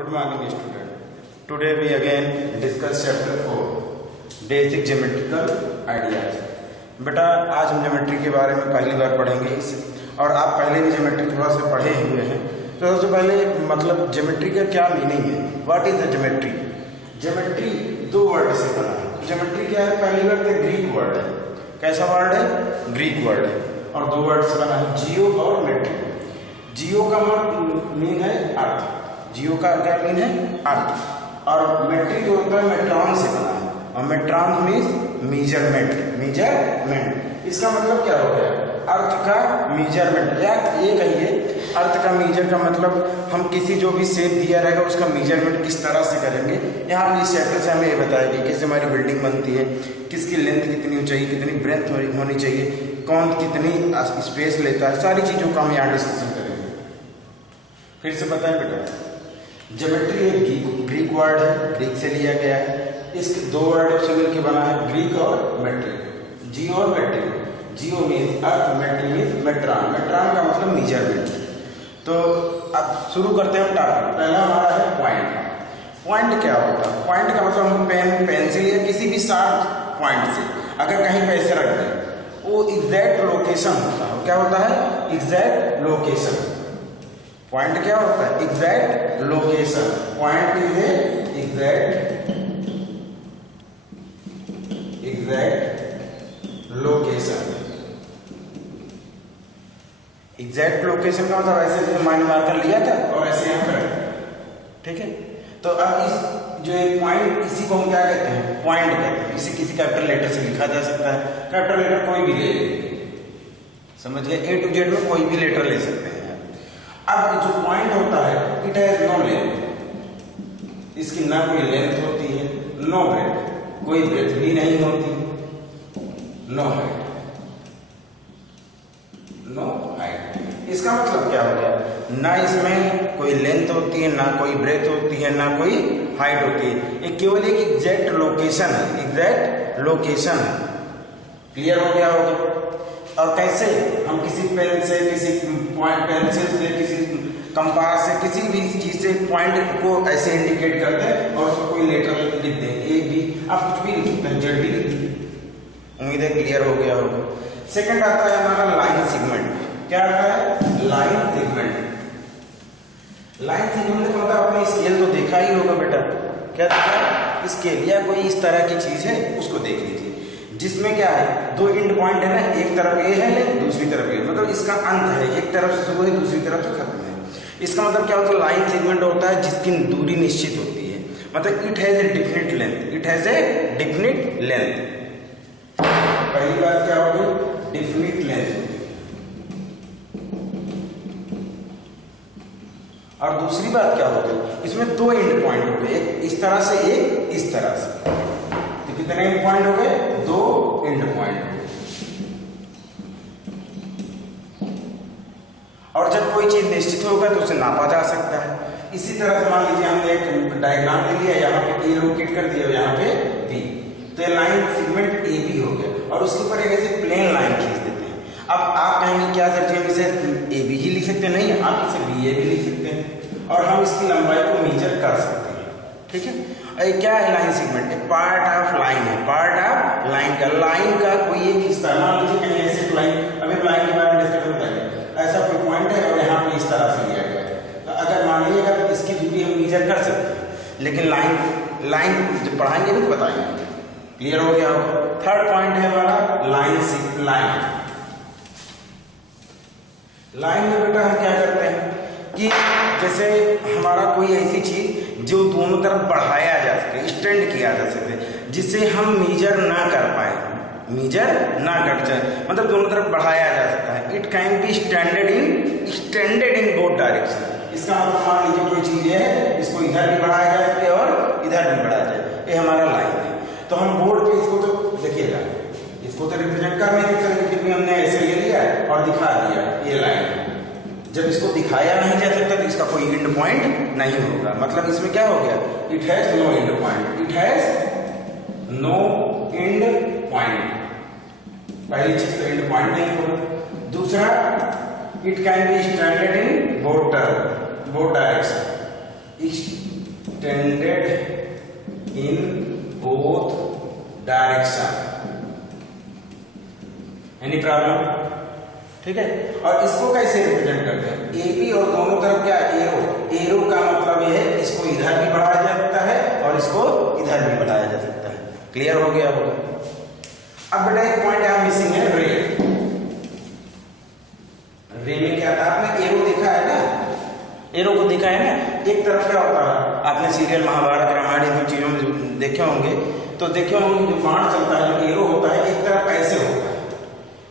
Good morning, student. Today we again discuss chapter 4 Basic Geometrical Ideas. बेटा आज हम geometry के बारे में पहली बार पढ़ेंगे इस और आप पहले भी ज्योमेट्री थोड़ा सा पढ़े हुए हैं। तो सबसे पहले मतलब ज्योमेट्री का क्या मीनिंग है, what is the geometry. Geometry दो वर्ड से बना है। ज्योमेट्री क्या है, पहली वर्ड है ग्रीक वर्ड है। कैसा वर्ड है, ग्रीक वर्ड है और दो वर्ड से बना है, जियो और मेट्री। जियो का मीन है अर्थ, जियो का क्या मीन है अर्थ, और मेट्रिक जो होता है मेट्रॉन से बना है और मेट्रॉन मीन्स मेजरमेंट। मेजरमेंट इसका मतलब क्या हो गया, अर्थ का मेजरमेंट, या ये कहिए अर्थ का मेजर का मतलब हम किसी जो भी शेप दिया रहेगा उसका मेजरमेंट किस तरह से करेंगे। यहाँ पे इस चैप्टर से हमें ये बताएगी कैसे हमारी बिल्डिंग बनती है, किसकी लेंथ कितनी होनी चाहिए, कितनी ब्रेथ होनी चाहिए, कौन कितनी स्पेस लेता है, सारी चीजों का हम यहाँ डिस्कशन करेंगे। फिर से बताएं बेटा, ज्योमेट्री एक ग्रीक वर्ड है, ग्रीक से लिया गया है। इसके दो वर्ड से मिलकर बना है, ग्रीक और मेट्रिक, जियो और metric. Geo means earth, metric means metron. Metron का मतलब मेजरमेंट। तो अब शुरू करते हैं टॉपिक। पहला हमारा है पॉइंट। पॉइंट क्या होता है, पॉइंट का मतलब हम पेन पेंसिल या किसी भी शार्प पॉइंट से अगर कहीं पे ऐसे रख दें वो एग्जैक्ट लोकेशन होता है। क्या होता है, एग्जैक्ट लोकेशन। पॉइंट क्या होता है, exact location. Point is a exact location. Exact location का मतलब ऐसे माइंड मार्कर लिया था और ऐसे यहाँ पर रखा, ठीक है। तो अब इस जो एक पॉइंट, इसी को हम क्या कहते हैं, पॉइंट कहते हैं। इसे किसी कैपिटल लेटर से लिखा जा सकता है, कैपिटल लेटर कोई भी ले लेंगे, समझ गए, ए टू जेड में कोई भी लेटर ले सकते हैं। अब जो पॉइंट होता है इट हैज नो लेंथ, इसकी ना कोई लेंथ होती है, नो ब्रेथ, कोई ब्रेथ भी नहीं होती, नो हाइट, नो हाइट। इसका मतलब क्या हो गया, ना इसमें कोई लेंथ होती है, ना कोई ब्रेथ होती है, ना कोई हाइट होती है। ये केवल एक एग्जैक्ट लोकेशन है, एग्जैक्ट लोकेशन है। क्लियर हो गया होगा। और कैसे हम किसी पेन से, किसी पॉइंट पेंसिल से, किसी कंपास से, किसी भी चीज से पॉइंट को ऐसे इंडिकेट करते हैं और उसको कोई लेटर लिख दें, ए बी, आप कुछ भी लिख सकते हैं, जेड भी लिख दीजिए। उम्मीद है क्लियर हो गया होगा। सेकंड आता है हमारा लाइन सेगमेंट। क्या आता है, लाइन सेगमेंट। लाइन सेगमेंट का मतलब आपने स्केल तो देखा ही होगा बेटा, क्या देखा, स्केल या कोई इस तरह की चीज है उसको देख लीजिए, जिसमें क्या है, दो एंड पॉइंट है ना, एक तरफ ए है दूसरी तरफ ए, मतलब इसका अंत है, एक तरफ से शुरू है दूसरी तरफ से खत्म है। इसका मतलब क्या होता है, लाइन सेगमेंट होता है जिसकी दूरी निश्चित होती है, मतलब it has a definite length, it has a definite length. पहली बात क्या होगी, डिफिनिट लेंथ, और दूसरी बात क्या होगी, इसमें दो एंड पॉइंट हो गए, एक इस तरह से, एक इस तरह से। तो कितने एंड पॉइंट हो गए, दो एंड पॉइंट। और जब कोई चीज निश्चित होगा तो उसे नापा जा सकता है। इसी तरह से मान लीजिए हमने एक डायग्राम ले लिया, यहाँ पे ए लोकेट कर दिया, यहाँ पे बी, तो ये लाइन सेगमेंट ए बी हो गया और उसके ऊपर एक ऐसे प्लेन लाइन खींच देते हैं। अब आप कहेंगे क्या सर जी हम इसे ए बी ही लिख सकते हैं, नहीं, आप इसे बी ए भी लिख सकते हैं और हम इसकी लंबाई को मेजर कर सकते हैं, ठीक है। ये क्या है, लाइन सेगमेंट, एक पार्ट ऑफ लाइन है, पार्ट ऑफ लाइन का, लाइन का कोई एक हिस्सा। मान लीजिए कहीं ऐसे लाइन, अभी लाइन के बारे में डिस्कस होता है, ऐसा कोई पॉइंट है और यहाँ पे इस तरह से लिया गया है, तो अगर मान लीजिएगा तो इसकी दूरी हम मेजर कर सकते हैं, लेकिन लाइन जब पढ़ाएंगे भी तो बताएंगे। क्लियर हो गया होगा। थर्ड पॉइंट है हमारा लाइन में बेटा हम क्या करते हैं कि जैसे हमारा कोई ऐसी चीज जो दोनों तरफ बढ़ाया जा सके, स्टैंड किया जा सके, जिसे हम मेजर ना कर पाए, मेजर ना कर जाए, मतलब दोनों तरफ बढ़ाया जा सकता है। It can B स्टैंडेड in both direction. इसका मतलब मान लीजिए कोई चीज है, इसको इधर भी बढ़ाया जाए और इधर भी बढ़ाया जाए, ये हमारा लाइन है। तो हम बोर्ड पे इसको तो देखिएगा, इसको तो रिप्रेजेंट कर नहीं सकते, फिर भी हमने ऐसे ले लिया और दिखा दिया ये लाइन है। जब इसको दिखाया नहीं जा सकता तो इसका कोई एंड पॉइंट नहीं होगा, मतलब इसमें क्या हो गया, it has no end point, it has no end point. पहली चीज तो एंड पॉइंट नहीं होगा। दूसरा, it can be standard in both direction, extended in both direction. Any problem? ठीक है। और इसको कैसे रिप्रेजेंट करते हैं? ए बी और दोनों तरफ क्या एरो, एरो का मतलब ये है इसको इधर भी बढ़ाया जा सकता है और इसको इधर भी बढ़ाया जा सकता है। क्लियर हो गया होगा? अब बेटा एक पॉइंट यहाँ मिसिंग है, रे। रे में क्या था? आपने एरो देखा है ना, एरो को देखा है ना, एक तरफ क्या होता है, आपने सीरियल महाभारत रामायण इन चीजों में देखे होंगे, तो देखे होंगे जो बाण चलता है, जो एरो होता है, एक तरफ ऐसे होता है,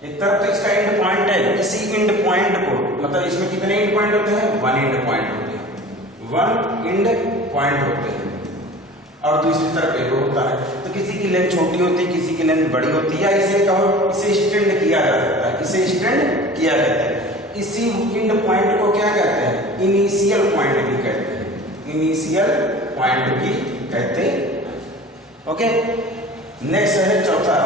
एक तरफ तो इसका एंड पॉइंट है, इसी एंड पॉइंट को, मतलब इसमें कितने एंड पॉइंट होते हैं? वन एंड पॉइंट होते हैं, वन एंड पॉइंट होते हैं, और दूसरी तरफ एरो होता है। तो किसी की लेंथ छोटी होती है, किसी की लेंथ बड़ी होती है, या इसे कहो इसे स्टैंड किया जा सकता है, इसे स्टैंड किया जाता है। इसी एंड पॉइंट को क्या कहते हैं? इनिशियल पॉइंट भी कहते हैं, इनिशियल पॉइंट भी कहते हैं। ओके, नेक्स्ट है चौथा,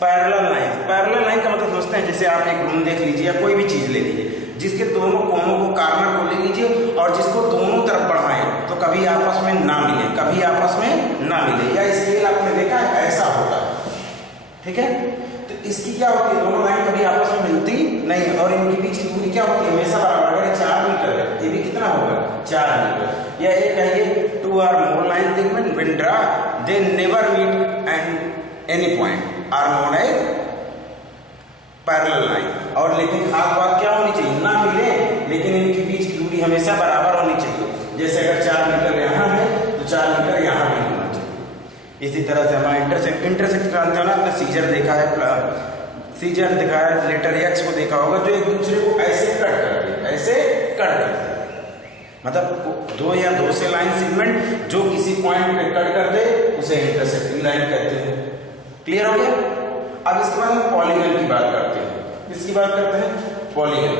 पैरेलल लाइन। पैरेलल लाइन का मतलब समझते हैं, जैसे आप एक रूम देख लीजिए या कोई भी चीज ले लीजिए, जिसके दोनों कोनों को, कार्नर को ले लीजिए और जिसको दोनों तरफ बढ़ाएं तो कभी आपस में ना मिले, कभी आपस में ना मिले, या स्केल आपने देखा है ऐसा होता है, ठीक है। तो इसकी क्या होती है? दोनों लाइन कभी आपस में मिलती नहीं, और इनके बीच की दूरी क्या होती है? हमेशा बराबर। अगर 4 मीटर है, ये भी कितना होगा? 4 मीटर। या एक कहिए two or more line segment when draw they never meet and any point are known as parallel line. और लेकिन खास बात क्या होनी चाहिए? ना मिले, लेकिन इनके बीच की दूरी हमेशा बराबर होनी चाहिए। जैसे अगर 4 मीटर यहाँ है तो 4 मीटर यहाँ भी होना चाहिए। इसी तरह से हमारा इंटरसेक्ट जानते हो ना, आपने सीजर देखा है, सीजर देखा है, लेटर एक्स को देखा होगा, जो एक दूसरे को ऐसे कट करते हैं, ऐसे कट करते हैं, मतलब दो या दो से लाइन सेगमेंट जो किसी पॉइंट पे कट कर दे उसे इंटरसेक्टिंग लाइन कहते हैं। क्लियर हो गया? अब इसके बाद हम पॉलीगन की बात करते हैं। किसकी बात करते हैं? पॉलीगन।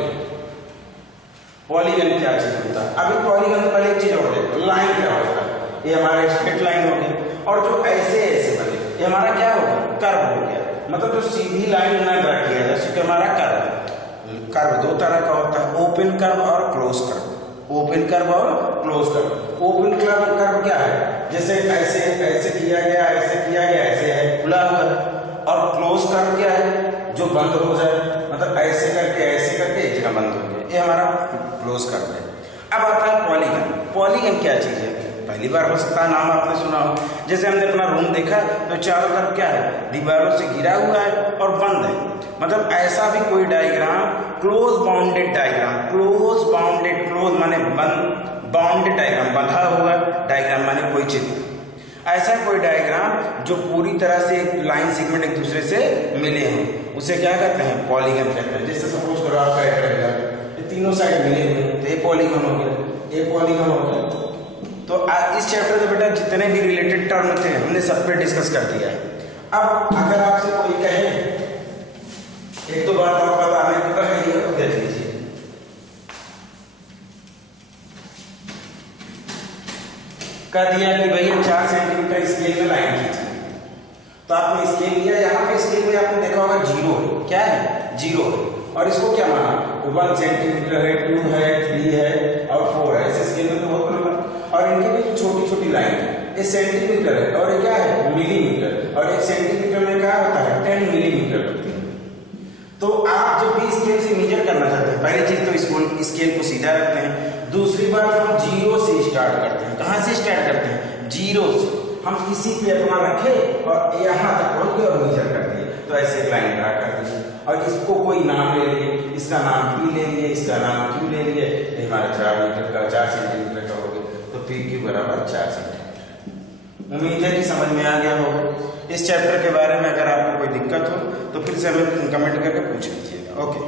पॉलीगन क्या चीज होता है? अभी पॉलीगन से पहले एक चीज और देखो, लाइन क्या होता है? ये हमारा स्ट्रेट लाइन हो गया, और जो ऐसे ऐसे बने ये हमारा क्या हो गया? कर्व हो गया। मतलब जो सीधी लाइन ना ड्रा किया जाए उसके हमारा कर्व। कर्व दो तरह का होता है, ओपन कर्व और क्लोज कर्व। ओपन कर्व और क्लोज कर्व। ओपन कर्व क्या है? जैसे ऐसे ऐसे किया गया, ऐसे किया गया, ऐसे है खुला हुआ। और क्लोज कर्व क्या है? जो बंद हो जाए, मतलब ऐसे करके एक जगह बंद हो गया, ये हमारा क्लोज कर्व है। अब आता है पॉलीगन। पॉलीगन क्या चीज है? पहली बार हो सकता है नाम आपने सुना हो। जैसे हमने अपना रूम देखा तो चारों तरफ क्या है? दीवारों से घिरा हुआ है और बंद है। मतलब ऐसा भी कोई diagram, close bounded diagram, close bounded, close माने बंद, बाउंडेड डायग्राम बंधा हुआ डायग्राम माने कोई चित्र, ऐसा कोई डायग्राम जो पूरी तरह से लाइन सेगमेंट एक दूसरे से मिले हों, उसे क्या कहते हैं? पॉलीगन कहते हैं। जैसे सपोज करो आपका एक डायग्राम, ये तीनों साइड मिले हुए हैं, तो ये पॉलीगन हो गया, ये पॉलीगन हो गया। तो इस चैप्टर में बेटा जितने भी रिलेटेड टर्म थे हमने सब पे डिस्कस कर दिया है। अब अगर आपसे कोई कहे, एक तो बात और बताने को कहे, देख लीजिए, कह दिया कि भैया 4 सेंटीमीटर स्केल में लाइन खींची, तो आपने स्केल लिया, यहाँ पे स्केल में आपने देखा होगा 0 है। क्या है? 0 है। और इसको क्या माना? 1 सेंटीमीटर है, 2 है, 3 है और 4 है। ऐसे स्केल में तो बहुत बड़ा, और इनके भी छोटी छोटी लाइन है। ये सेंटीमीटर है और ये क्या है? मिलीमीटर। और 1 सेंटीमीटर में क्या होता है? 10 मिलीमीटर होती है। तो आप जब भी स्केल से मेजर करना चाहते हैं, पहली चीज तो स्केल को सीधा रखते हैं, दूसरी बात हम 0 से स्टार्ट करते हैं। कहाँ से स्टार्ट करते हैं? 0 से। हम इसी पे अपना रखे और यहाँ तक पहुंच गए और मेजर कर दिए, तो ऐसे एक लाइन ड्रा कर दीजिए। और इसको कोई नाम ले लिए, इसका नाम P ले लिए, इसका नाम Q ले लिए, ये हमारा 4 मीटर का, 4 सेंटीमीटर का हो गया, तो PQ बराबर 4 सेंटीमीटर। उम्मीद है कि समझ में आ गया होगा। इस चैप्टर के बारे में अगर आपको कोई दिक्कत हो तो फिर से हमें कमेंट करके पूछ लीजिएगा। ओके।